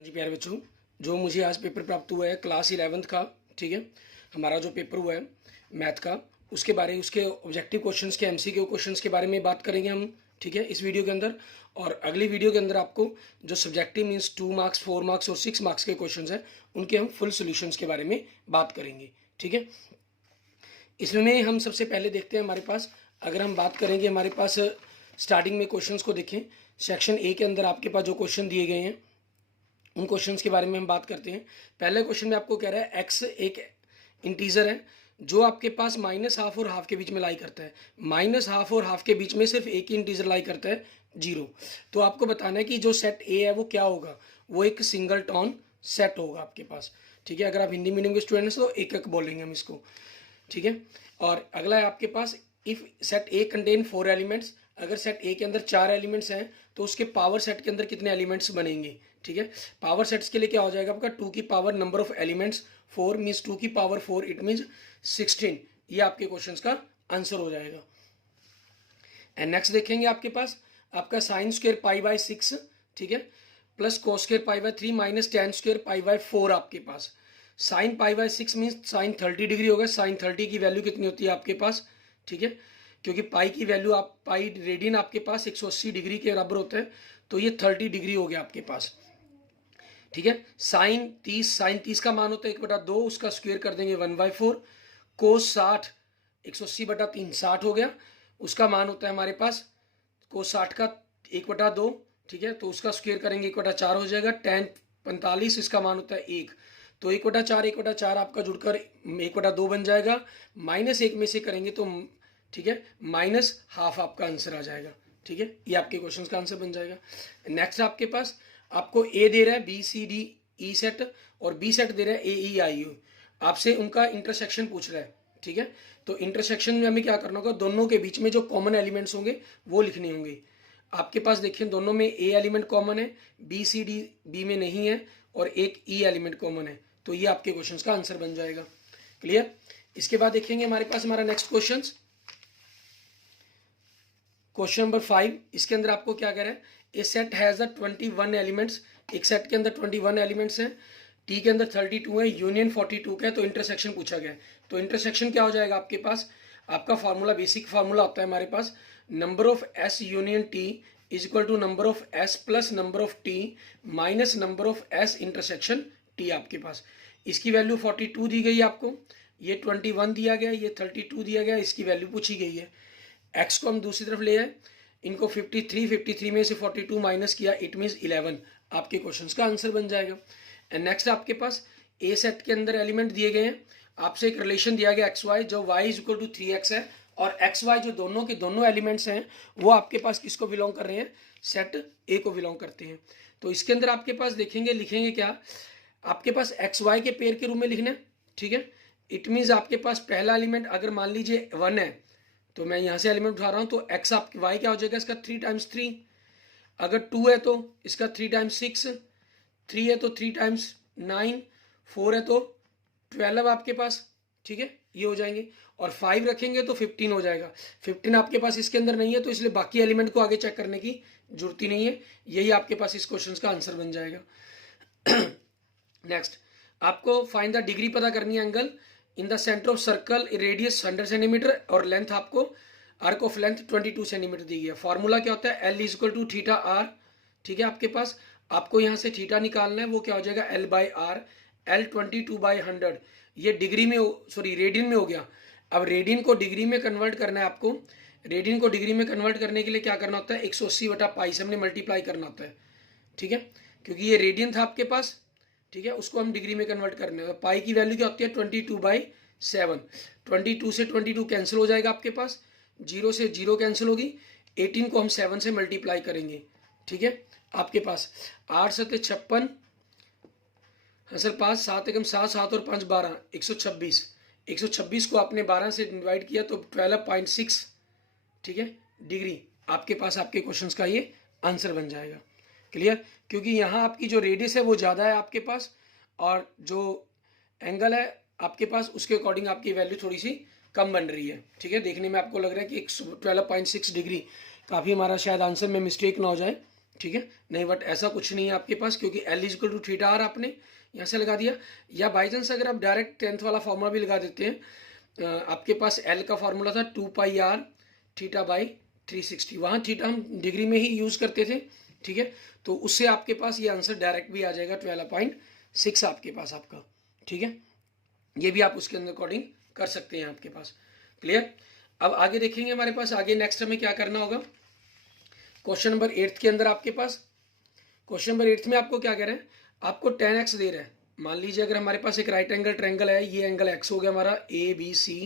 जी प्यारे बच्चों, जो मुझे आज पेपर प्राप्त हुआ है क्लास 11th का, ठीक है, हमारा जो पेपर हुआ है मैथ का, उसके ऑब्जेक्टिव क्वेश्चंस के एमसीक्यू क्वेश्चंस के बारे में बात करेंगे हम, ठीक है, इस वीडियो के अंदर। और अगली वीडियो के अंदर आपको जो सब्जेक्टिव मीन्स 2 मार्क्स 4 मार्क्स और 6 मार्क्स के क्वेश्चन हैं उनके हम फुल सोल्यूशंस के बारे में बात करेंगे, ठीक है। इसमें हम सबसे पहले देखते हैं हमारे पास, अगर हम बात करेंगे हमारे पास स्टार्टिंग में क्वेश्चंस को देखें, सेक्शन ए के अंदर आपके पास जो क्वेश्चन दिए गए हैं उन क्वेश्चंस के बारे में हम बात करते हैं। पहले क्वेश्चन में आपको कह रहा है एक्स एक इंटीजर है जो आपके पास -हाफ और हाफ के बीच में लाई करता है। -हाफ और हाफ के बीच में सिर्फ एक ही इंटीजर लाई करता है, 0। तो आपको बताना है कि जो सेट ए है वो क्या होगा, वो एक सिंगल टॉन सेट होगा आपके पास, ठीक है। अगर आप हिंदी मीडियम के स्टूडेंट्स तो एक एक बोलेंगे हम इसको, ठीक है। और अगला है आपके पास if set A contain 4 elements, अगर सेट ए के अंदर 4 एलिमेंट्स हैं तो उसके पावर सेट के अंदर कितने एलिमेंट्स बनेंगे, ठीक है। पावर सेट्स के लिए क्या हो जाएगा आपका 2 की power number of elements 4 means 2 की पावर 4 इट मीन्स 16। ये आपके क्वेश्चन का आंसर हो जाएगा। एंड नेक्स्ट देखेंगे आपके पास आपका साइन स्क्वेयर पाई बाय 6, ठीक है, plus cos square pi by 3 minus tan square pi by 4 आपके पास। Sine pi by 6 means sine 30 degree होगा। साइन 30 की वैल्यू कितनी होती है आपके पास, ठीक है, क्योंकि पाई की वैल्यू आप पाई रेडियन आपके पास 180 डिग्री के बराबर होता है, तो ये 30 डिग्री हो गया आपके पास, ठीक है। साइन 30 का मान होता है 1/2, उसका स्क्वेयर कर देंगे 1/4। कोस 60 180/3 60 हो गया, उसका मान होता है हमारे पास कोस 60 का 1/2, ठीक है, तो उसका स्क्वेयर करेंगे 1/4 हो जाएगा। टेन 45 इसका मान होता है 1, तो 1/4 आपका जुड़कर 1/2 बन जाएगा। -1 में से करेंगे तो, ठीक है, -हाफ आपका आंसर आ जाएगा, ठीक है। ये आपके क्वेश्चन का आंसर बन जाएगा। नेक्स्ट आपके पास आपको ए दे रहा है BCD E सेट और बी सेट दे रहा है AEIO, आपसे उनका इंटरसेक्शन पूछ रहा है, ठीक है। तो इंटरसेक्शन में हमें क्या करना होगा, दोनों के बीच में जो कॉमन एलिमेंट्स होंगे वो लिखने होंगे। आपके पास देखिए दोनों में ए एलिमेंट कॉमन है, BCD बी में नहीं है और एक ई एलिमेंट कॉमन है, तो ये आपके क्वेश्चन का आंसर बन जाएगा। क्लियर। इसके बाद देखेंगे हमारे पास हमारा नेक्स्ट क्वेश्चन नंबर 5। इसके अंदर आपको क्या कह रहा है, ए सेट हैज़ 21 एलिमेंट्स, एक सेट के अंदर 21 एलिमेंट्स हैं, टी के अंदर 32 है, यूनियन 42 का है, तो इंटरसेक्शन पूछा गया है। तो इंटरसेक्शन क्या हो जाएगा आपके पास, आपका फार्मूला बेसिक फार्मूला होता है हमारे पास, number of S union T is equal to number of S plus number of T minus number of S intersection T आपके पास। इसकी वैल्यू 42 दी गई है आपको, ये 21 दिया गया, ये 32 दिया गया, इसकी वैल्यू पूछी गई है। एक्स को हम दूसरी तरफ ले आए, इनको 53 में से 42 माइनस किया, इट मीन्स 11, आपके क्वेश्चंस का आंसर बन जाएगा। एंड नेक्स्ट आपके पास ए सेट के अंदर एलिमेंट दिए गए हैं, आपसे एक रिलेशन दिया गया XY, जो y is equal to 3x है, और XY जो दोनों के दोनों एलिमेंट्स हैं वो आपके पास किसको बिलोंग कर रहे हैं, सेट ए को बिलोंग करते हैं। तो इसके अंदर आपके पास देखेंगे लिखेंगे क्या, आपके पास XY के पेयर के रूप में लिखना है, ठीक है। इट मीन्स आपके पास पहला एलिमेंट अगर मान लीजिए 1 है, तो मैं यहाँ से एलिमेंट उठा रहा हूँ, तो x आपकी y क्या हो जाएगा इसका 3 टाइम्स 3, अगर 2 है तो इसका 3 टाइम्स 6, 3 है तो 3 टाइम्स 9, 4 है तो 12 आपके पास, ठीक है, ये हो जाएंगे। और 5 रखेंगे तो 15 हो जाएगा। 15 आपके पास इसके अंदर नहीं है, तो इसलिए बाकी एलिमेंट को आगे चेक करने की जरूरत ही नहीं है, यही आपके पास इस क्वेश्चन का आंसर बन जाएगा। नेक्स्ट आपको फाइंड द डिग्री पता करनी है angle in the centre of circle, radius 100 centimetre और लेंथ आपको आर्क ऑफ लेंथ 22 सेंटीमीटर दी है। फॉर्मूला क्या होता है, L is equal to theta R, ठीक है। आपके पास आपको यहाँ से थीटा निकालना है, वो क्या हो जाएगा L/R, L 22/100, ये डिग्री में सॉरी रेडियन में हो गया। अब रेडियन को डिग्री में कन्वर्ट करना है आपको, रेडियन को डिग्री में कन्वर्ट करने के लिए क्या करना होता है, 180/पाई से हमने मल्टीप्लाई करना होता है, ठीक है, क्योंकि ये रेडियन था आपके पास, ठीक है, उसको हम डिग्री में कन्वर्ट करने हैं। पाई की वैल्यू क्या होती है 22/7, 22 से 22 कैंसिल हो जाएगा आपके पास, 0 से 0 कैंसिल होगी, 18 को हम 7 से मल्टीप्लाई करेंगे, ठीक है। आपके पास 8 7 56, सर 5 7 एकम 7, 7 और 5 12, 126, 126 को आपने 12 से डिवाइड किया तो 12.6, ठीक है, डिग्री आपके पास आपके क्वेश्चंस का ये आंसर बन जाएगा। क्लियर, क्योंकि यहाँ आपकी जो रेडियस है वो ज़्यादा है आपके पास, और जो एंगल है आपके पास उसके अकॉर्डिंग आपकी वैल्यू थोड़ी सी कम बन रही है, ठीक है। देखने में आपको लग रहा है कि 12.6 डिग्री, काफ़ी हमारा शायद आंसर में मिस्टेक ना हो जाए, ठीक है, नहीं बट ऐसा कुछ नहीं है आपके पास, क्योंकि L is equal to theta R आपने यहाँ से लगा दिया, या बाई चांस अगर आप डायरेक्ट 10th वाला फॉर्मूला भी लगा देते हैं, आपके पास एल का फॉर्मूला था 2 पाई आर थीटा बाई 360, वहाँ थीटा हम डिग्री में ही यूज़ करते थे, ठीक है, तो उससे आपके पास ये आंसर डायरेक्ट भी आ जाएगा 12.6 आपके पास आपका, ठीक है, ये भी आप उसके अंदर अकॉर्डिंग कर सकते हैं आपके पास। क्लियर। अब आगे देखेंगे हमारे पास आगे नेक्स्ट हमें क्या करना होगा। क्वेश्चन नंबर 8 के अंदर आपके पास, क्वेश्चन नंबर 8 में आपको क्या कह रहे हैं, आपको 10x दे रहा है। मान लीजिए अगर हमारे पास एक राइट एंगल ट्रायंगल है, ये एंगल x हो गया हमारा ABC,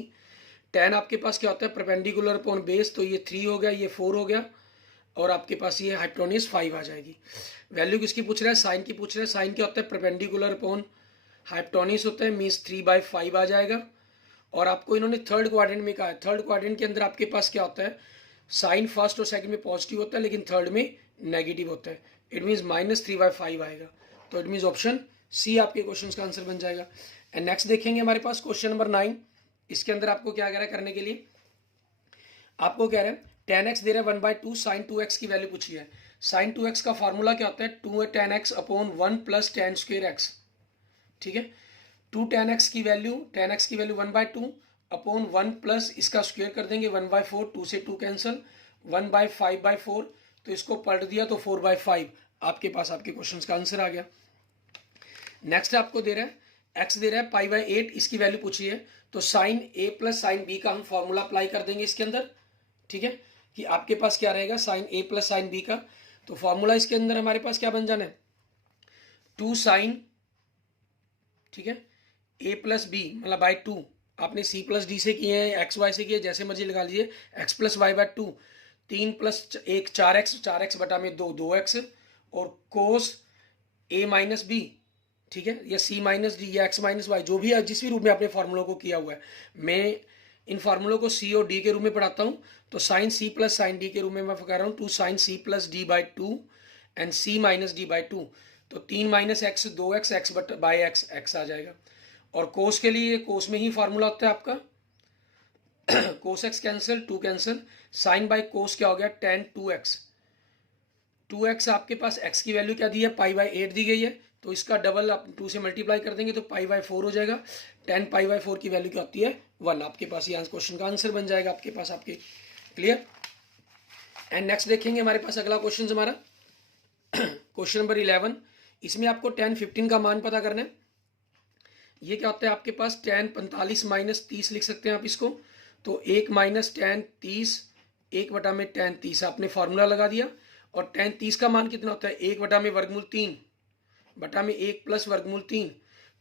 tan आपके पास क्या होता है परपेंडिकुलर अपॉन बेस, तो ये 3 हो गया, ये 4 हो गया, और आपके पास ये हाइपोटेन्यूज 5 आ जाएगी। वैल्यू किसकी पूछ रहा है, साइन की पूछ रहा है। साइन क्या होता है परपेंडिकुलर अपॉन हाइपोटेन्यूज होता है, मीन्स 3/5 आ जाएगा। और आपको इन्होंने थर्ड क्वाड्रेंट में कहा है, थर्ड क्वाड्रेंट के अंदर आपके पास क्या होता है, साइन फर्स्ट और सेकंड में पॉजिटिव होता है, लेकिन थर्ड में नेगेटिव होता है। इट मीन्स -3/5 आएगा, तो इट मीन्स ऑप्शन सी आपके क्वेश्चन का आंसर बन जाएगा। एंड नेक्स्ट देखेंगे हमारे पास क्वेश्चन नंबर 9। इसके अंदर आपको क्या कह रहा है करने के लिए, आपको कह रहे हैं 10x दे रहा है 1/2 साइन 2x की वैल्यू पूछी है। साइन 2x का फॉर्मूला क्या होता है 2 tan x upon 1 + tan square x, ठीक है। 2 tan x की वैल्यू 1/2 अपॉन 1 प्लस इसका स्क्वायर कर देंगे 1/4, 2 से 2 कैंसिल, 1/5/4, तो इसको पलट दिया तो 4/5 आपके पास आपके क्वेश्चन का आंसर आ गया। नेक्स्ट आपको दे रहा है x दे रहा है π/8, इसकी वैल्यू पूछी है, तो sine a plus sine b का हम फॉर्मूला अप्लाई कर देंगे इसके अंदर, ठीक है, कि आपके पास क्या रहेगा sine a plus sine b का, तो फॉर्मूला इसके अंदर हमारे पास क्या बन जाना है 2 साइन, ठीक है, a प्लस b मतलब बाई 2, आपने c प्लस डी से किए हैं, एक्स वाई से किए, जैसे मर्जी लगा लीजिए, x plus Y by 2, 3 + 1 4x बटा में 2 2x, और कोस a माइनस बी, ठीक है, या c माइनस डी या x माइनस वाई, जो भी जिस भी रूप में आपने फार्मूलों को किया हुआ है। मैं इन फार्मूलों को c और d के रूप में पढ़ाता हूँ, तो sine c plus sine d के रूप में मैं कह रहा हूँ 2 sine c plus D by 2 and c minus D by 2, तो 3 - x 2x, x but by x आ जाएगा। और कोस के लिए कोस में ही फार्मूला होता है आपका cos x cancel, 2 cancel, sine by cos क्या हो गया tan 2x, 2x आपके पास x की वैल्यू क्या दी है π/8 दी गई है, तो इसका डबल आप 2 से मल्टीप्लाई कर देंगे तो π/4 हो जाएगा। tan π/4 की वैल्यू क्या होती है 1, आपके पास ये क्वेश्चन का आंसर बन जाएगा आपके पास आपके। क्लियर। एंड नेक्स्ट देखेंगे हमारे पास अगला क्वेश्चन हमारा क्वेश्चन नंबर 11। इसमें आपको tan 15 का मान पता करना है। ये क्या होता है आपके पास tan 45 - 30 लिख सकते हैं आप इसको, तो 1 - tan 30 1 बटा में tan 30 आपने फार्मूला लगा दिया। और tan 30 का मान कितना होता है 1 बटा में वर्गमूल 3 बटा में 1 प्लस वर्गमूल 3,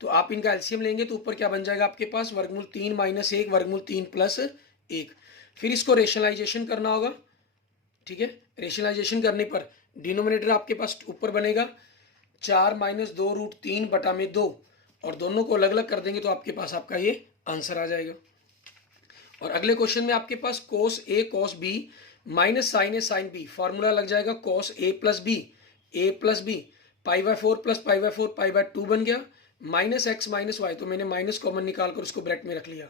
तो आप इनका एलसीएम लेंगे तो ऊपर क्या बन जाएगा आपके पास वर्गमूल 3 - 1 वर्गमूल 3 प्लस 1। फिर इसको रेशनलाइजेशन करना होगा, ठीक है। रेशनलाइजेशन करने पर डिनोमिनेटर आपके पास ऊपर बनेगा 4 - 2√3 बटा में 2, और दोनों को अलग अलग कर देंगे तो आपके पास आपका ये आंसर आ जाएगा। और अगले क्वेश्चन में आपके पास cos a cos b minus sine a sine b, formula लग जाएगा cos a plus b π/4 plus π/4 π/2 बन गया, -x - y, तो मैंने माइनस कॉमन निकाल कर उसको ब्रैकेट में रख लिया।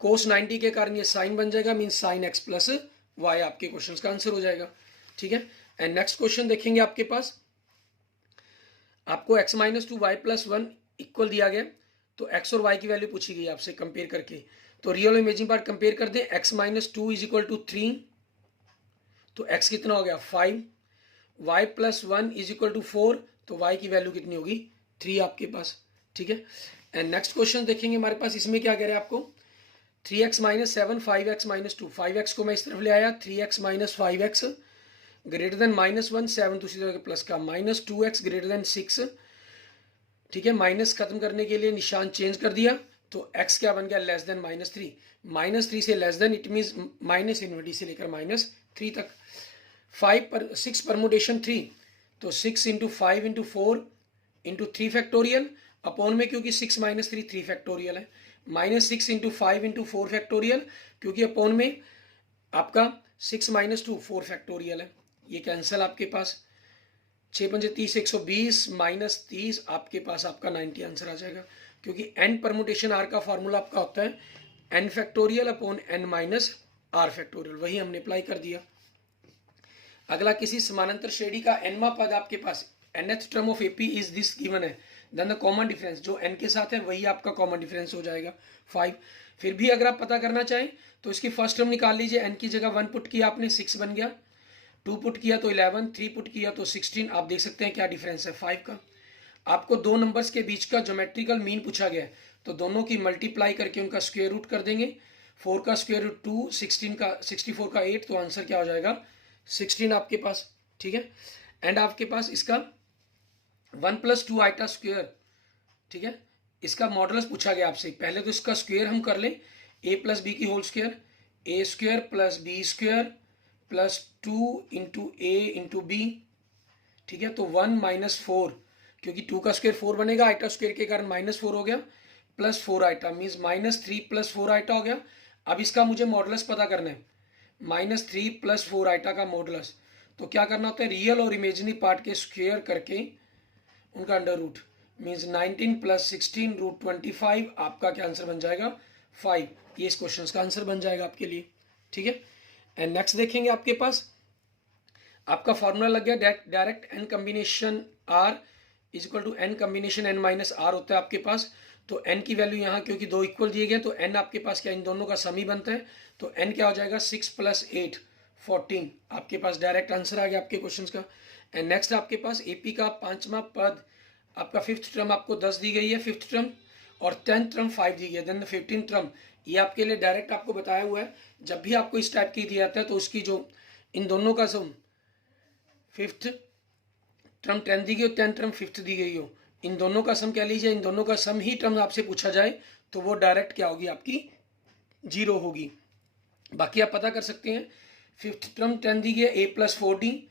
cos 90 के कारण ये साइन बन जाएगा, mean sine x plus y आपके क्वेश्चन का आंसर हो जाएगा, ठीक है। एंड नेक्स्ट क्वेश्चन देखेंगे आपके पास, आपको x - 2 y + 1 इक्वल दिया गया, तो x और y की वैल्यू पूछी गई आपसे कंपेयर करके, तो रियल इमेजिंग पार्ट कंपेयर कर दें। x - 2 = 3, तो x कितना हो गया 5, y + 1 = 4, तो y की वैल्यू कितनी होगी 3 आपके पास, ठीक है। एंड नेक्स्ट क्वेश्चन देखेंगे हमारे पास, इसमें क्या कह रहे हैं आपको 3x - 7 5x - 2, 5x को मैं इस तरफ ले आया, 3x - 5x ग्रेटर देन -1 7 दूसरी तरह प्लस का -2x ग्रेटर देन 6, ठीक है। माइनस खत्म करने के लिए निशान चेंज कर दिया, तो x क्या बन गया लेस देन -3, -3 से less than, it means minus infinity से लेकर -3 तक। 6 परमुटेशन 3, तो 6 × 5 × 4 × 3 फैक्टोरियल अपॉन में, क्योंकि 6 - 3 3 फैक्टोरियल है, -6 × 5 × 4 फैक्टोरियल, क्योंकि अपॉन में आपका 6 - 2 4 फैक्टोरियल है, ये कैंसिल आपके पास 6 × 5 = 30 120 - 30 आपके पास आपका 90 आंसर आ जाएगा, क्योंकि n परमुटेशन r का फॉर्मूला आपका होता है n factorial upon n - r factorial, वही हमने अप्लाई कर दिया। अगला किसी समानांतर श्रेणी का nवां पद आपके पास nth term of AP is this given है, देन द कॉमन डिफरेंस जो n के साथ है वही आपका कॉमन डिफरेंस हो जाएगा 5। फिर भी अगर आप पता करना चाहें तो इसकी फर्स्ट टर्म निकाल लीजिए, n की जगह 1 पुट किया आपने 6 बन गया, 2 पुट किया तो 11, 3 पुट किया तो 16। आप देख सकते हैं क्या डिफरेंस है 5 का। आपको दो नंबर्स के बीच का ज्योमेट्रिकल मीन पूछा गया है तो दोनों की मल्टीप्लाई करके उनका स्क्वायर रूट कर देंगे। 4 का स्क्वायर रूट 2, 16 का 64 का 8, तो आंसर क्या हो जाएगा 16 आपके पास, ठीक है। एंड आपके पास इसका 1 + 2 आइटा स्क्वायर, ठीक है, इसका मॉडुलस पूछा गया आपसे। पहले तो इसका स्क्वायर हम कर लें, a + b की whole square, a² + b² + 2 × a × b, ठीक है। तो 1 - 4, क्योंकि 2 का स्क्वायर 4 बनेगा, आइटा स्क्वायर के कारण -4 हो गया, +4 आइटा मीन्स -3 + 4 आइटा हो गया। अब इसका मुझे मॉडुलस पता करना है, -3 + 4 आइटा का मॉडुलस। तो क्या करना होता है, रियल और इमेजिनरी पार्ट के स्क्वायर करके उनका अंडर रूट, मीन्स 19 + 16 √25। आपका क्या आंसर बन जाएगा 5। ये इस क्वेश्चन का आंसर बन जाएगा आपके लिए, ठीक है। एंड नेक्स्ट देखेंगे आपके पास आपका फॉर्मूला लग गया direct n combination r = n combination n - r होता है आपके पास। तो n की वैल्यू यहाँ क्योंकि दो इक्वल दिए गए तो n आपके पास क्या इन दोनों का सम ही बनता है, तो n क्या हो जाएगा 6 + 8 14। आपके पास डायरेक्ट आंसर आ गया आपके क्वेश्चन का। एंड नेक्स्ट आपके पास AP का 5वां पद आपका 5th टर्म आपको 10 दी गई है 5th टर्म, और 10th टर्म 5 दी गई है, देन 15th टर्म। ये आपके लिए डायरेक्ट आपको बताया हुआ है, जब भी आपको इस टाइप की दिया जाता है तो उसकी जो इन दोनों का सम 5th टर्म 10 दी गई हो, 10th टर्म 5th दी गई हो, इन दोनों का सम कह लीजिए, इन दोनों का सम ही टर्म आपसे पूछा जाए तो वो डायरेक्ट क्या होगी आपकी 0 होगी। बाकी आप पता कर सकते हैं 5th टर्म 10 दी गई है a + 4d,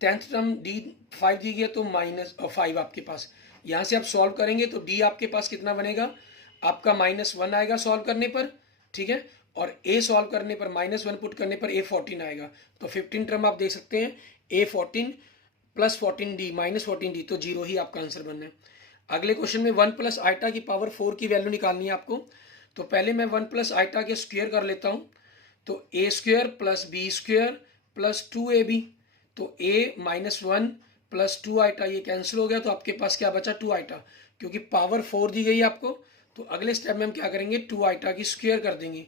10th term d 5 दी गई है तो -5 आपके पास। यहाँ से आप सॉल्व करेंगे तो d आपके पास कितना बनेगा आपका -1 आएगा सॉल्व करने पर, ठीक है, और a सॉल्व करने पर -1 पुट करने पर a 14 आएगा। तो 15 टर्म आप देख सकते हैं a 14 + 14d -14d, तो 0 ही आपका आंसर बनना है। अगले क्वेश्चन में 1 + आइटा की पावर 4 की वैल्यू निकालनी है आपको। तो पहले मैं 1 + आइटा के स्क्वायर कर लेता हूँ, तो a² + b² + 2ab, तो a -1 + 2 आइटा ये कैंसिल हो गया, तो आपके पास क्या बचा 2 आइटा, क्योंकि पावर 4 दी गई है आपको। तो अगले स्टेप में हम क्या करेंगे 2 आइटा की स्क्वायर कर देंगे,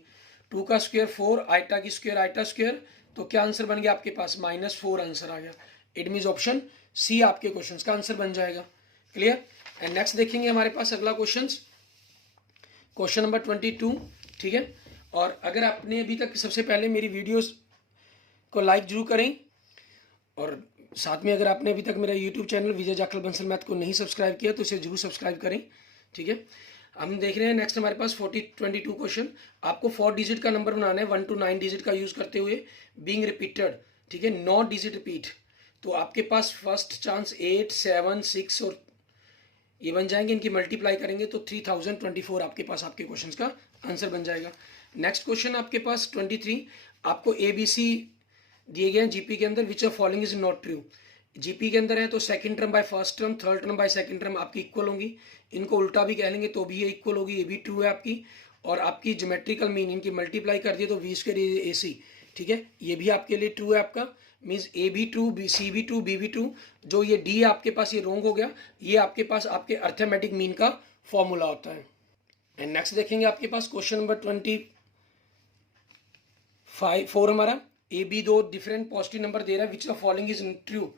2 का स्क्वायर 4, आइटा की स्क्वायर आइटा स्क्वायर, तो क्या आंसर बन गया आपके पास -4 आंसर आ गया। इट मीन्स ऑप्शन सी आपके क्वेश्चन का आंसर बन जाएगा। क्लियर। एंड नेक्स्ट देखेंगे हमारे पास अगला क्वेश्चन नंबर 22, ठीक है। और अगर आपने अभी तक सबसे पहले मेरी वीडियोस को लाइक जरूर करें, और साथ में अगर आपने अभी तक मेरा यूट्यूब चैनल विजय जाखल बंसल मैथ को नहीं सब्सक्राइब किया तो इसे जरूर सब्सक्राइब करें, ठीक है। हम देख रहे हैं नेक्स्ट हमारे पास 22 क्वेश्चन। आपको 4 डिजिट का नंबर बनाना है 1 to 9 डिजिट का यूज करते हुए, बीइंग रिपीटेड, ठीक है, 9 डिजिट रिपीट। तो आपके पास फर्स्ट चांस 8, 7, 6 और ये बन जाएंगे, इनकी मल्टीप्लाई करेंगे तो 3024 आपके पास आपके क्वेश्चन का आंसर बन जाएगा। नेक्स्ट क्वेश्चन आपके पास 23, आपको ABC दिए गए हैं जीपी के अंदर, which of following is not true. GP के अंदर है तो second term by first term, third term by second term आपकी इक्वल होंगी, इनको उल्टा भी कह लेंगे तो भी ये इक्वल होगी, ये भी ट्रू है आपकी। और आपकी ज्योमेट्रिकल मीन इनकी मल्टीप्लाई कर दिए तो v² AC, ठीक है, ये भी आपके लिए ट्रू है आपका, मीन्स ए भी ट्रू, C भी ट्रू, B भी ट्रू। जो ये D आपके पास ये रॉन्ग हो गया, ये आपके पास आपके अर्थमेटिक मीन का फॉर्मूला होता है। एंड नेक्स्ट देखेंगे आपके पास क्वेश्चन नंबर 24 हमारा, ए बी दो डिफरेंट पॉजिटिव नंबर दे रहा है, which the following is true,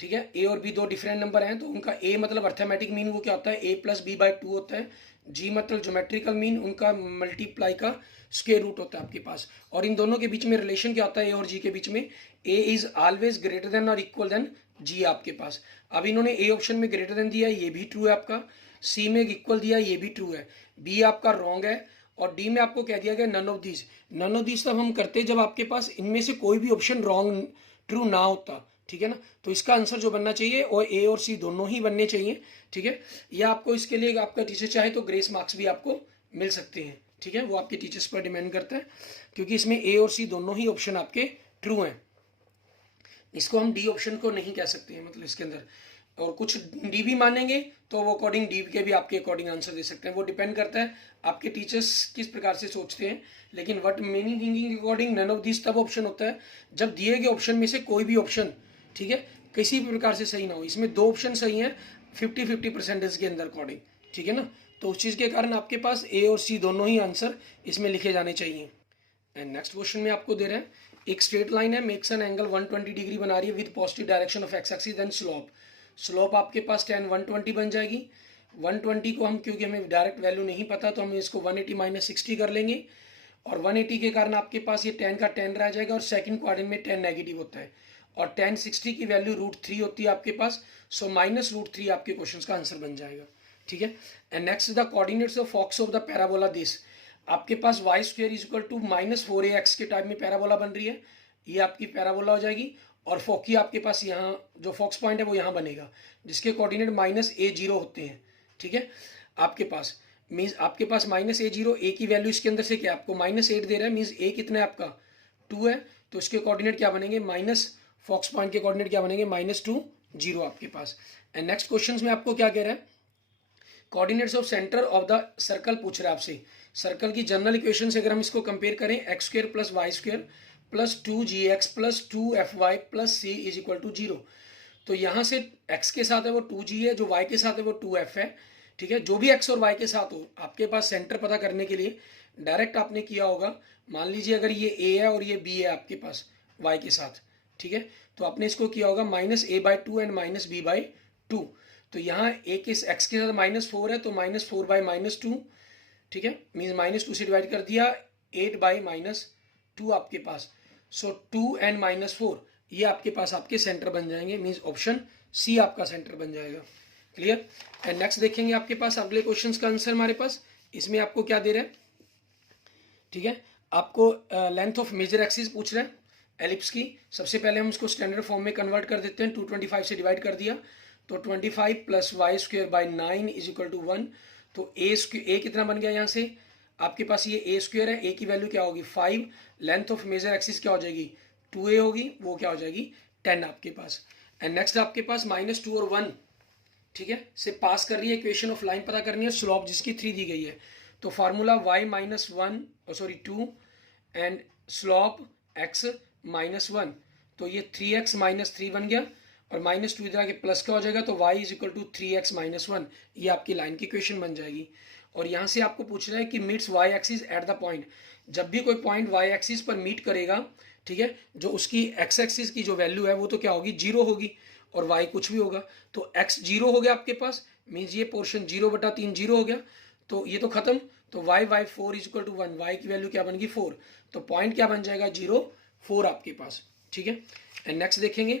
ठीक है। ए और बी दो डिफरेंट नंबर हैं तो उनका ए मतलब अर्थमेटिक मीन वो क्या होता है a + b/2 होता है, जी मतलब ज्योमेट्रिकल मीन उनका मल्टीप्लाई का स्क्वायर रूट होता है आपके पास। और इन दोनों के बीच में रिलेशन क्या होता है, ए और जी के बीच में, ए इज ऑलवेज ग्रेटर देन और इक्वल देन जी आपके पास। अब इन्होंने ए ऑप्शन में ग्रेटर देन दिया है, ये भी ट्रू है आपका, सी में इक्वल दिया है, ये भी ट्रू है, बी आपका रॉन्ग है, और डी में आपको कह दिया गया none of these. None of these तब हम करते जब आपके पास इनमें से कोई भी ऑप्शन रॉन्ग ट्रू ना होता, ठीक है ना। तो इसका आंसर जो बनना चाहिए और ए और सी दोनों ही बनने चाहिए, ठीक है। या आपको इसके लिए आपका टीचर चाहे तो ग्रेस मार्क्स भी आपको मिल सकते हैं, ठीक है, वो आपके टीचर्स पर डिपेंड करता है, क्योंकि इसमें ए और सी दोनों ही ऑप्शन आपके ट्रू हैं। इसको हम डी ऑप्शन को नहीं कह सकते हैं, मतलब इसके अंदर और कुछ डी भी मानेंगे तो वो अकॉर्डिंग डी के भी आपके अकॉर्डिंग आंसर दे सकते हैं। वो डिपेंड करता है आपके टीचर्स किस प्रकार से सोचते हैं। लेकिन what meaning thinking according none of this तब ऑप्शन होता है जब दिए गए ऑप्शन में से कोई भी ऑप्शन, ठीक है, किसी भी प्रकार से सही ना हो। इसमें 2 ऑप्शन सही हैं 50-50% के अंदर अकॉर्डिंग, ठीक है ना। तो उस चीज़ के कारण आपके पास ए और सी दोनों ही आंसर इसमें लिखे जाने चाहिए। एंड नेक्स्ट क्वेश्चन में आपको दे रहे हैं एक स्ट्रेट लाइन है, मेक्स एन एंगल 120 डिग्री बना रही है with positive direction of X axis, then slope. Slope आपके पास tan 120 बन जाएगी। 120 को हम, क्योंकि हमें डायरेक्ट वैल्यू नहीं पता, तो हम इसको 180 माइनस 60 कर लेंगे। और 180 के कारण आपके पास ये tan का tan रह जाएगा और सेकंड क्वाड्रेंट में tan नेगेटिव होता है और tan 60 की वैल्यू √3 होती है आपके पास। सो माइनस √3 आपके क्वेश्चन का आंसर बन जाएगा, ठीक है। And next the coordinates of focus of the parabola this. आपके पास Y square is equal to -4ax के टाइप में पैराबोला बन रही है, ये आपकी पैराबोला हो जाएगी। और फोकी आपके पास यहाँ जो फॉक्स पॉइंट है वो यहाँ बनेगा जिसके कोऑर्डिनेट -a0 होते हैं, ठीक है। आपके पास मीन्स आपके पास -a0, a की वैल्यू इसके अंदर से क्या आपको -8 दे रहा है, मीन्स a कितना है आपका 2 है, तो इसके कोऑर्डिनेट क्या बनेंगे माइनस फॉक्स पॉइंट के कोऑर्डिनेट क्या बनेंगे -2 0 आपके पास। एंड नेक्स्ट क्वेश्चन में आपको क्या कह रहा है, coordinates of centre of the circle पूछ रहा है आपसे। सर्कल की जनरल इक्वेशन से अगर हम इसको कंपेयर करें, x² + y² + 2gx + 2fy + c is equal to 0। तो यहाँ से x के साथ है वो 2g है, जो y के साथ है वो 2f है, ठीक है। जो भी x और y के साथ हो, आपके पास सेंटर पता करने के लिए डायरेक्ट आपने किया होगा। मान लीजिए अगर ये a है और ये b है आपके पास y के साथ, ठीक है, तो आपने इसको किया होगा -a/2 एंड -b/2। तो यहाँ a के x के साथ -4 है तो -4/-2, ठीक है, मीन्स -2 से डिवाइड कर दिया 8/-2 आपके पास। सो 2 एंड -4 ये आपके पास आपके सेंटर बन जाएंगे, मीन्स ऑप्शन सी आपका सेंटर बन जाएगा। क्लियर। एंड नेक्स्ट देखेंगे आपके पास अगले क्वेश्चंस का आंसर हमारे पास। इसमें आपको क्या दे रहे हैं, ठीक है, आपको लेंथ ऑफ मेजर एक्सिस पूछ रहे हैं एलिप्स की। सबसे पहले हम उसको स्टैंडर्ड फॉर्म में कन्वर्ट कर देते हैं। 225 से डिवाइड कर दिया तो 25 + y²/9 इज इक्वल टू 1। तो a कितना बन गया, यहाँ से आपके पास ये a² है, a की वैल्यू क्या होगी 5, लेंथ ऑफ मेजर एक्सिस क्या हो जाएगी 2a होगी, वो क्या हो जाएगी 10 आपके पास। एंड नेक्स्ट आपके पास -2 और 1, ठीक है, से पास कर रही है इक्वेशन ऑफ लाइन पता करनी है, स्लोप जिसकी 3 दी गई है। तो formula y-1 and slope x -1, तो ये 3x - 3 बन गया और -2 इधर आके प्लस का हो जाएगा तो y is equal to 3x - 1, ये आपकी लाइन की इक्वेशन बन जाएगी। और यहाँ से आपको पूछ रहा है कि meets y axis at the point. जब भी कोई पॉइंट y एक्सिस पर मीट करेगा, ठीक है, जो उसकी x एक्सिस की जो वैल्यू है वो तो क्या होगी 0 होगी और y कुछ भी होगा। तो x 0 हो गया आपके पास, मीन्स ये पोर्शन 0/3 0 हो गया, तो ये तो खत्म। तो y/4 is equal to 1, y की वैल्यू क्या बन गई 4, तो पॉइंट क्या बन जाएगा 0 4 आपके पास, ठीक है। एंड नेक्स्ट देखेंगे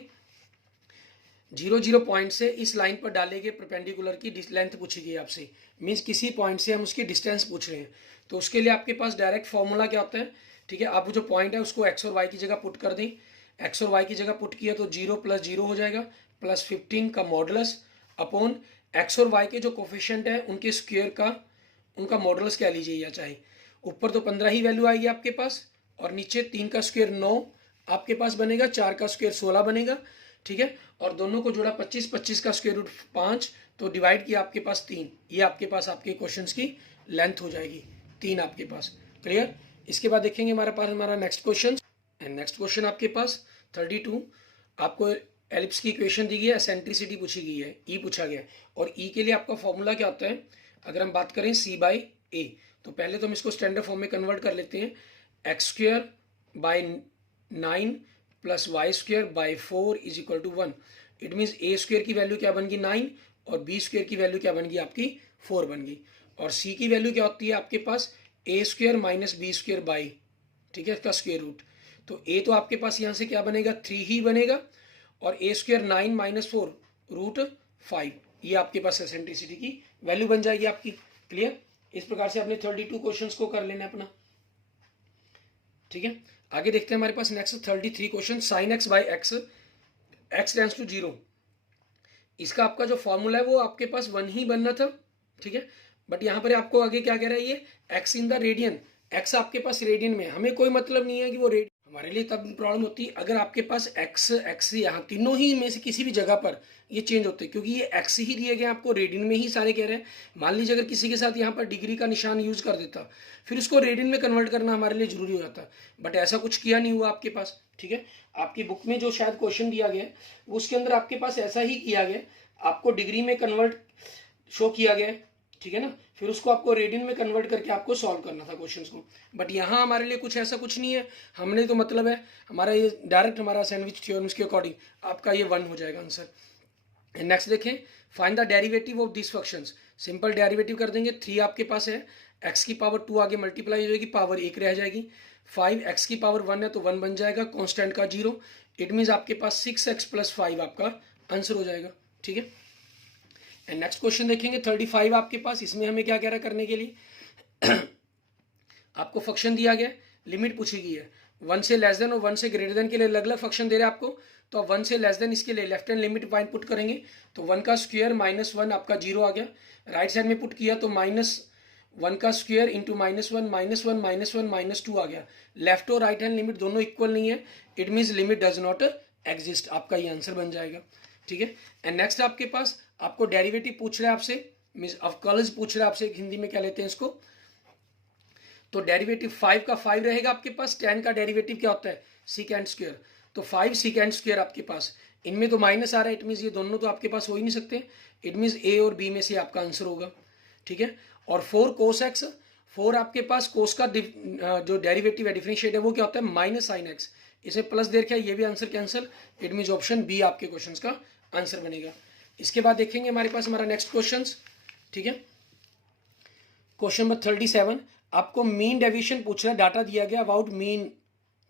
0 पॉइंट से इस लाइन पर डाले गए परपेंडिकुलर की लेंथ पूछी गई आपसे, मीन्स किसी पॉइंट से हम उसकी डिस्टेंस पूछ रहे हैं। तो उसके लिए आपके पास डायरेक्ट फॉर्मूला क्या होता है, ठीक है, आप जो पॉइंट है उसको x और y की जगह पुट कर दें। x और y की जगह पुट किया तो 0 + 0 हो जाएगा, +15 का मॉडुलस अपॉन x और y के जो कोफिशिएंट है उनके स्क्वायर का उनका मॉडुलस क्या लीजिए, या चाहे ऊपर तो 15 ही वैल्यू आएगी आपके पास और नीचे 3 का स्क्वायर 9 आपके पास बनेगा, 4 का स्क्वायर 16 बनेगा, ठीक है। और दोनों को जोड़ा 25, 25 का स्क्वायर रूट 5, तो डिवाइड किया आपके पास 3, ये आपके पास आपके क्वेश्चंस की लेंथ हो जाएगी 3 आपके पास। क्लियर। इसके बाद देखेंगे हमारे पास हमारा next question. And next question आपके पास 32, आपको एलिप्स की इक्वेशन दी गई है, एसेंट्रिसिटी पूछी गई है, ई पूछा गया है। और ई के लिए आपका फॉर्मूला क्या होता है, अगर हम बात करें c/a, तो पहले तो हम इसको स्टैंडर्ड फॉर्म में कन्वर्ट कर लेते हैं। x²/9 + y²/4 is equal to 1। It means a² की वैल्यू क्या बन गई 9 और b² की वैल्यू क्या बन गई आपकी 4 बन गई। और c की वैल्यू क्या होती है आपके पास a² - b²/, ठीक है, इसका स्क्वायर रूट। तो a तो आपके पास यहाँ से क्या बनेगा 3 ही बनेगा और a² 9 - 4 √5, ये आपके पास एसेंट्रिसिटी की वैल्यू बन जाएगी आपकी। क्लियर। इस प्रकार से आपने 32 क्वेश्चंस को कर लेना अपना, ठीक है। आगे देखते हैं हमारे पास next 33 question. sin x/x x tends to 0, इसका आपका जो फॉर्मूला है वो आपके पास 1 ही बनना था, ठीक है। बट यहाँ पर आपको आगे क्या कह रहा है, ये x in the radian, x आपके पास रेडियन में, हमें कोई मतलब नहीं है कि वो रेडियन, हमारे लिए तब प्रॉब्लम होती है अगर आपके पास x यहाँ तीनों ही में से किसी भी जगह पर ये चेंज होते हैं, क्योंकि ये एक्स ही दिए गए आपको, रेडियन में ही सारे कह रहे हैं। मान लीजिए अगर किसी के साथ यहाँ पर डिग्री का निशान यूज कर देता, फिर उसको रेडियन में कन्वर्ट करना हमारे लिए जरूरी हो जाता, बट ऐसा कुछ किया नहीं हुआ आपके पास। ठीक है, आपकी बुक में जो शायद क्वेश्चन दिया गया है उसके अंदर आपके पास ऐसा ही किया गया, आपको डिग्री में कन्वर्ट शो किया गया, ठीक है ना, फिर उसको आपको रेडियन में कन्वर्ट करके आपको सॉल्व करना था क्वेश्चंस को। बट यहाँ हमारे लिए कुछ ऐसा कुछ नहीं है, हमने तो मतलब है हमारा ये डायरेक्ट हमारा सैंडविच थ्योरम्स के अकॉर्डिंग आपका ये 1 हो जाएगा आंसर। नेक्स्ट देखें, find the derivative of this functions. Simple derivative कर देंगे, 3 आपके पास है, x की पावर 2 आगे मल्टीप्लाई हो जाएगी, पावर 1 रह जाएगी, 5 x की पावर 1 है तो 1 बन जाएगा, कॉन्स्टेंट का 0, इट मीन्स आपके पास 6x + 5 आपका आंसर हो जाएगा। ठीक है, एंड नेक्स्ट क्वेश्चन देखेंगे 35 आपके पास, इसमें हमें क्या कह रहा है करने के लिए आपको फंक्शन दिया गया, लिमिट पूछी गई है, 1 से लेस देन और 1 से ग्रेटर देन के लिए अलग अलग फंक्शन दे रहे हैं आपको, तो आप 1 से लेस देन इसके लिए left hand limit point put करेंगे तो 1 का स्क्वायर -1 आपका 0 आ गया, राइट साइड में पुट किया तो -1 का स्क्वायर इंटू -1 -2 आ गया, लेफ्ट और राइट हैंड लिमिट दोनों इक्वल नहीं है, it means limit does not exist, आपका ये आंसर बन जाएगा। ठीक है, एंड नेक्स्ट आपके पास आपको डेरिवेटिव पूछ रहा है आपसे, मीन्स अवकलज पूछ रहा है आपसे, हिंदी में क्या लेते हैं इसको, तो डेरिवेटिव 5 का 5 रहेगा आपके पास, 10 का डेरिवेटिव क्या होता है सीकेंड स्क्वायर, तो 5 सीकेंड स्क्वायर आपके पास, इनमें तो माइनस आ रहा है, इट मीन्स ये दोनों तो आपके पास हो ही नहीं सकते, इट मीन्स ए और बी में से आपका आंसर होगा। ठीक है, और 4 cos x, 4 आपके पास कोस का जो डेरिवेटिव है डिफरेंशिएट है वो क्या होता है -sin x, इसे प्लस दे रखा है, ये भी answer cancel, it means option B आपके क्वेश्चन का आंसर बनेगा। इसके बाद देखेंगे हमारे पास हमारा नेक्स्ट क्वेश्चन। ठीक है, क्वेश्चन नंबर 37, आपको मीन डेविएशन पूछ रहा है, डाटा दिया गया अबाउट मीन।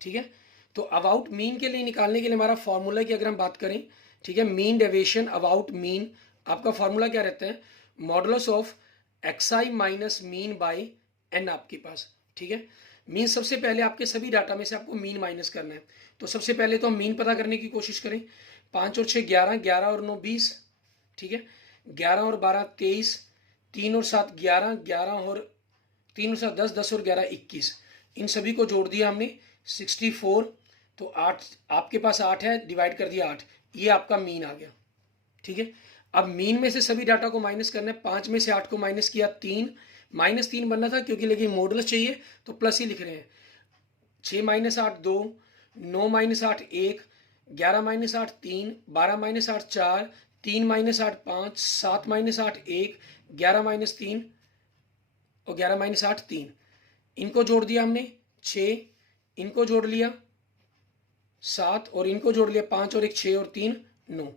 ठीक है, तो अबाउट मीन के लिए निकालने के लिए हमारा फॉर्मूला की अगर हम बात करें, ठीक है, मीन डेविएशन अबाउट मीन, आपका फॉर्मूला क्या रहता है, modulus of xi minus mean by n आपके पास। ठीक है, मीन सबसे पहले आपके सभी डाटा में से आपको मीन माइनस करना है, तो सबसे पहले तो हम मीन पता करने की कोशिश करें, 5 और 6 11, 11 और 9 20, ठीक है, 11 और 12 23, 3 और 7 11, 11 और 3 और 7 10, 10 और 11 21, इन सभी को जोड़ दिया हमने 64, तो 8 आपके पास 8 है, डिवाइड कर दिया 8, ये आपका मीन आ गया। ठीक है, अब मीन में से सभी डाटा को माइनस करना है, 5 में से 8 को माइनस किया, -3 बनना था क्योंकि लेकिन मॉडुलस चाहिए तो प्लस ही लिख रहे हैं, 6 - 8 2, 9 - 8 1, 11 - 8 3, 12 - 8 4, 3 - 8 5, 7 - 8 1, 11 - 3 और 11 - 8 3, इनको जोड़ दिया हमने 6, इनको जोड़ लिया 7 और इनको जोड़ लिया 5 और 1 6 और 3 9,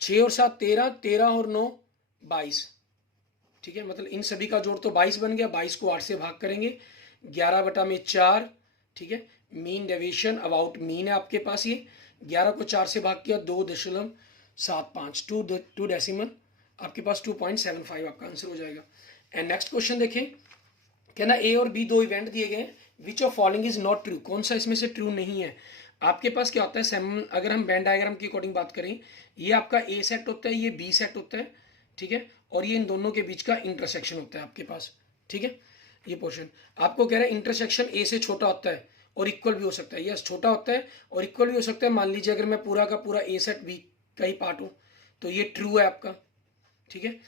6 और 7 13, 13 और 9 22। ठीक है, मतलब इन सभी का जोड़ तो 22 बन गया, 22 को 8 से भाग करेंगे, 11/4। ठीक है, मीन डेविएशन अबाउट मीन है आपके पास, ये 11 को 4 से भाग किया 2.75, 2 डेसिमल आपके पास 2.75 आपका आंसर हो जाएगा। एंड नेक्स्ट क्वेश्चन देखें, कहना ए और बी 2 इवेंट दिए गए, which of following is not true, कौन सा इसमें से ट्रू नहीं है। आपके पास क्या होता है, अगर हम वेन डायग्राम की अकॉर्डिंग बात करें, ये आपका ए सेट होता है, ये बी सेट होता है, ठीक है, और ये इन दोनों के बीच का इंटरसेक्शन होता है आपके पास। ठीक है, ये पोर्शन आपको कह रहा है इंटरसेक्शन ए से छोटा होता है और इक्वल भी हो सकता है, यस छोटा होता है और इक्वल भी हो सकता है। मान लीजिए अगर मैं पूरा का पूरा ए सेट बी का ही पार्ट हूं तो ये ट्रू है आपका। ठीक है,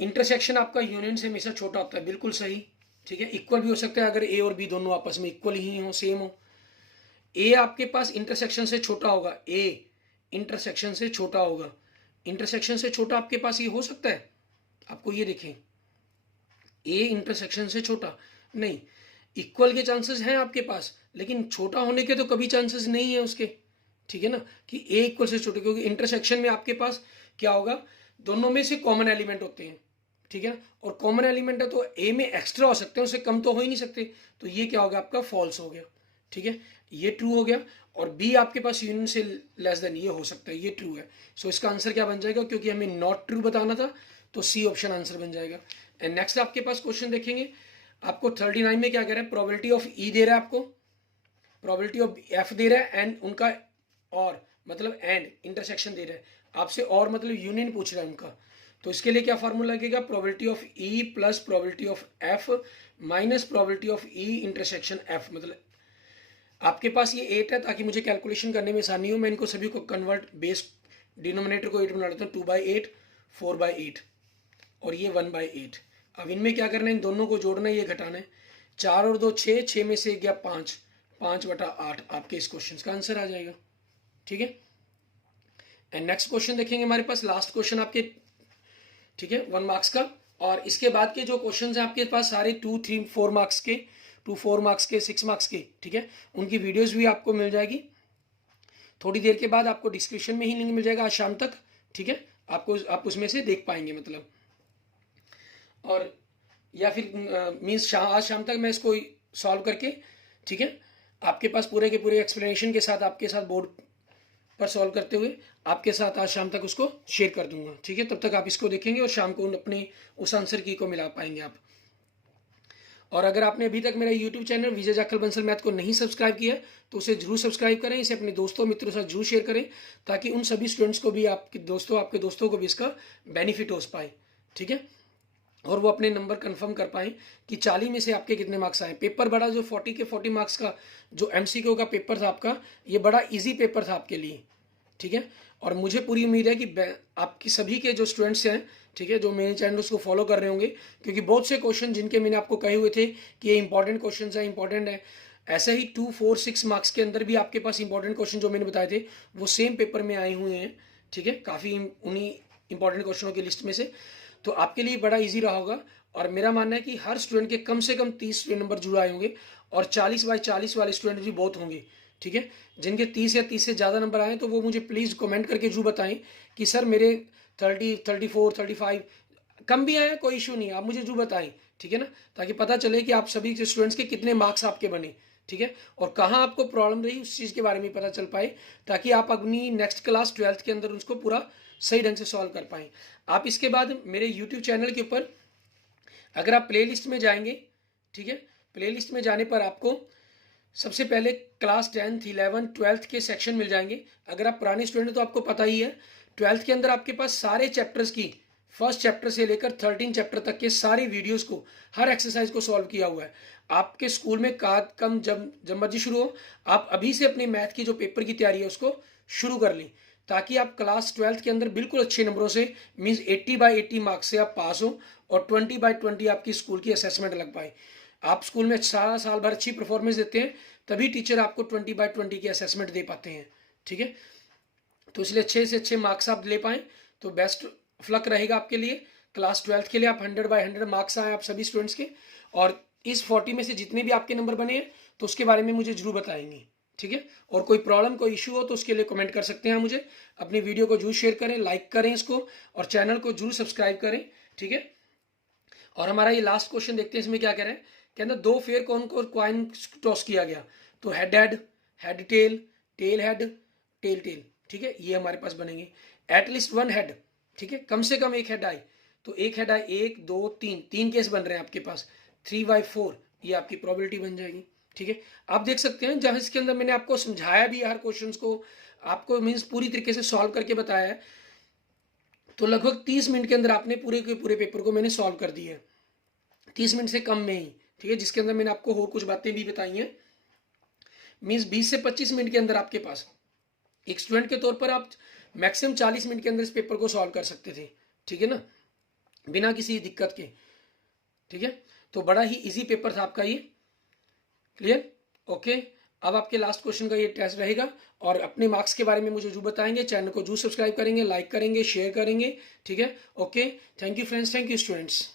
इंटरसेक्शन आपका यूनियन से हमेशा छोटा होता है, बिल्कुल सही। ठीक है, इक्वल भी हो सकता है अगर ए और बी दोनों आपस में इक्वल ही हो, सेम हो। ए आपके पास इंटरसेक्शन से छोटा होगा, ए इंटरसेक्शन से छोटा होगा, इंटरसेक्शन से छोटा आपके पास ये हो सकता है, आपको ये देखें ए इंटरसेक्शन से छोटा नहीं, इक्वल के चांसेस हैं आपके पास, लेकिन छोटा होने के तो कभी चांसेस नहीं है उसके। ठीक है ना, कि ए इक्वल से छोटे, क्योंकि इंटरसेक्शन में आपके पास क्या होगा, दोनों में से कॉमन एलिमेंट होते हैं। ठीक है, और कॉमन एलिमेंट है तो ए में एक्स्ट्रा हो सकते हैं, उससे कम तो हो ही नहीं सकते, तो ये क्या हो गया आपका फॉल्स हो गया। ठीक है, ये ट्रू हो गया, और बी आपके पास यूनियन से लेस देन ये हो सकता है, ये ट्रू है। सो इसका आंसर क्या बन जाएगा, क्योंकि हमें नॉट ट्रू बताना था तो सी ऑप्शन आंसर बन जाएगा। एंड नेक्स्ट आपके पास क्वेश्चन देखेंगे, आपको 39 में क्या कह रहा है, प्रोबेबिलिटी ऑफ ई दे रहा है, आपको प्रोबेबिलिटी ऑफ एफ दे रहा है, एंड उनका और मतलब एंड इंटरसेक्शन दे रहा है आपसे, और मतलब यूनियन पूछ रहा है उनका, तो इसके लिए क्या फार्मूला लगेगा, probability of E plus probability of F minus probability of E intersection F. मतलब आपके पास ये 8 है, ताकि मुझे कैलकुलेशन करने में आसानी हो, मैं इनको सभी को कन्वर्ट बेस डिनोमिनेटर को 8 बना लेता हूँ, 2/8, 4/8 और ये 1/8। अब इनमें क्या करना है, इन दोनों को जोड़ना है, ये घटाना है। 4 और 2 6, 6 में से गया 5, 5/8 आपके इस क्वेश्चन का आंसर आ जाएगा। ठीक है, एंड नेक्स्ट क्वेश्चन देखेंगे हमारे पास, लास्ट क्वेश्चन आपके, ठीक है, 1 मार्क्स का। और इसके बाद के जो क्वेश्चन हैं आपके पास सारे 2, 3, 4 मार्क्स के, 2, 4 मार्क्स के, 6 मार्क्स के, ठीक है, उनकी वीडियोस भी आपको मिल जाएगी थोड़ी देर के बाद। आपको डिस्क्रिप्शन में ही लिंक मिल जाएगा आज शाम तक, ठीक है, आप उसमें से देख पाएंगे मतलब, और या फिर मीन्स आज शाम तक मैं इसको सॉल्व करके, ठीक है, आपके पास पूरे के पूरे एक्सप्लेनेशन के साथ आपके साथ बोर्ड पर सॉल्व करते हुए आपके साथ आज शाम तक उसको शेयर कर दूंगा। ठीक है, तब तक आप इसको देखेंगे और शाम को अपने उस आंसर की को मिला पाएंगे आप। और अगर आपने अभी तक मेरा यूट्यूब चैनल विजय जाखल बंसल मैथ को नहीं सब्सक्राइब किया तो उसे जरूर सब्सक्राइब करें, इसे अपने दोस्तों मित्रों के साथ जरूर शेयर करें, ताकि उन सभी स्टूडेंट्स को भी, आपके दोस्तों को भी इसका बेनिफिट हो पाए। ठीक है, और वो अपने नंबर कंफर्म कर पाएँ कि 40 में से आपके कितने मार्क्स आए। पेपर बड़ा, जो 40 के 40 मार्क्स का जो MCQ का पेपर था आपका, ये बड़ा ईजी पेपर था आपके लिए। ठीक है, और मुझे पूरी उम्मीद है कि आपकी सभी के जो स्टूडेंट्स हैं, ठीक है, जो मेरे चैनल उसको फॉलो कर रहे होंगे, क्योंकि बहुत से क्वेश्चन जिनके मैंने आपको कहे हुए थे कि ये इंपॉर्टेंट क्वेश्चन है, इंपॉर्टेंट है, ऐसे ही 2, 4, 6 मार्क्स के अंदर भी आपके पास इंपॉर्टेंट क्वेश्चन जो मैंने बताए थे वो सेम पेपर में आए हुए हैं। ठीक है, काफ़ी उन्हीं इंपॉर्टेंट क्वेश्चनों की लिस्ट में से, तो आपके लिए बड़ा ईजी रहा होगा। और मेरा मानना है कि हर स्टूडेंट के कम से कम 30 नंबर जुड़े आए होंगे, और 40/40 वाले स्टूडेंट भी बहुत होंगे। ठीक है, जिनके 30 या 30 से ज़्यादा नंबर आए तो वो मुझे प्लीज़ कमेंट करके जरूर बताएं कि सर मेरे 30, 34, 35 कम भी आए, कोई इशू नहीं, आप मुझे जरूर बताएं। ठीक है ना, ताकि पता चले कि आप सभी के स्टूडेंट्स के कितने मार्क्स आपके बने। ठीक है, और कहाँ आपको प्रॉब्लम रही उस चीज़ के बारे में पता चल पाए, ताकि आप अपनी नेक्स्ट क्लास 12th के अंदर उसको पूरा सही ढंग से सॉल्व कर पाएँ। आप इसके बाद मेरे यूट्यूब चैनल के ऊपर अगर आप प्लेलिस्ट में जाएंगे, ठीक है, प्लेलिस्ट में जाने पर आपको सबसे पहले क्लास 10th, 11th, 12th के सेक्शन मिल जाएंगे। अगर आप पुराने स्टूडेंट हैं तो आपको पता ही है, 12th के अंदर आपके पास सारे चैप्टर्स की, फर्स्ट चैप्टर से लेकर 13 चैप्टर तक के सारी वीडियोस को, हर एक्सरसाइज को सॉल्व किया हुआ है। आपके स्कूल में कम जब मर्जी शुरू हो, आप अभी से अपने मैथ की जो पेपर की तैयारी है उसको शुरू कर लें, ताकि आप क्लास 12th के अंदर बिल्कुल अच्छे नंबरों से, मीन्स 80/80 मार्क्स से आप पास हो, और 20/20 आपकी स्कूल की असेसमेंट लग पाए। आप स्कूल में सारा साल भर अच्छी परफॉर्मेंस देते हैं, तभी टीचर आपको 20/20 की असेसमेंट दे पाते हैं। ठीक है, तो इसलिए अच्छे से अच्छे मार्क्स आप ले पाएँ तो बेस्ट ऑफ लक रहेगा आपके लिए। क्लास 12th के लिए आप 100/100 मार्क्स आए आप सभी स्टूडेंट्स के, और इस 40 में से जितने भी आपके नंबर बने हैं तो उसके बारे में मुझे जरूर बताएंगे। ठीक है, और कोई प्रॉब्लम, कोई इशू हो तो उसके लिए कमेंट कर सकते हैं मुझे। अपनी वीडियो को जरूर शेयर करें, लाइक करें इसको, और चैनल को जरूर सब्सक्राइब करें। ठीक है, और हमारा ये लास्ट क्वेश्चन देखते हैं, इसमें क्या कह रहे हैं, कहते हैं 2 फेयर कॉइन टॉस किया गया, तो head head, head tail, tail head, tail tail. ठीक है, ये हमारे पास बनेंगे। एटलीस्ट 1 हेड, ठीक है, कम से कम एक हेड आए, तो एक हेड आए, 1, 2, 3 केस बन रहे हैं आपके पास, 3/4 ये आपकी प्रोबेबिलिटी बन जाएगी। ठीक है, आप देख सकते हैं जहाँ इसके अंदर मैंने आपको समझाया भी हर क्वेश्चन को, आपको मीन्स पूरी तरीके से सॉल्व करके बताया है, तो लगभग 30 मिनट के अंदर आपने पूरे के पूरे पेपर को मैंने सॉल्व कर दिया है, 30 मिनट से कम में ही। ठीक है, जिसके अंदर मैंने आपको और कुछ बातें भी बताई हैं, मीन्स 20 से 25 मिनट के अंदर आपके पास, एक स्टूडेंट के तौर पर आप मैक्सिमम 40 मिनट के अंदर इस पेपर को सॉल्व कर सकते थे। ठीक है ना, बिना किसी दिक्कत के। ठीक है, तो बड़ा ही इजी पेपर था आपका ये। क्लियर? ओके, अब आपके लास्ट क्वेश्चन का ये टेस्ट रहेगा, और अपने मार्क्स के बारे में मुझे जरूर बताएंगे, चैनल को जरूर सब्सक्राइब करेंगे, लाइक करेंगे, शेयर करेंगे। ठीक है, okay, thank you friends, thank you students.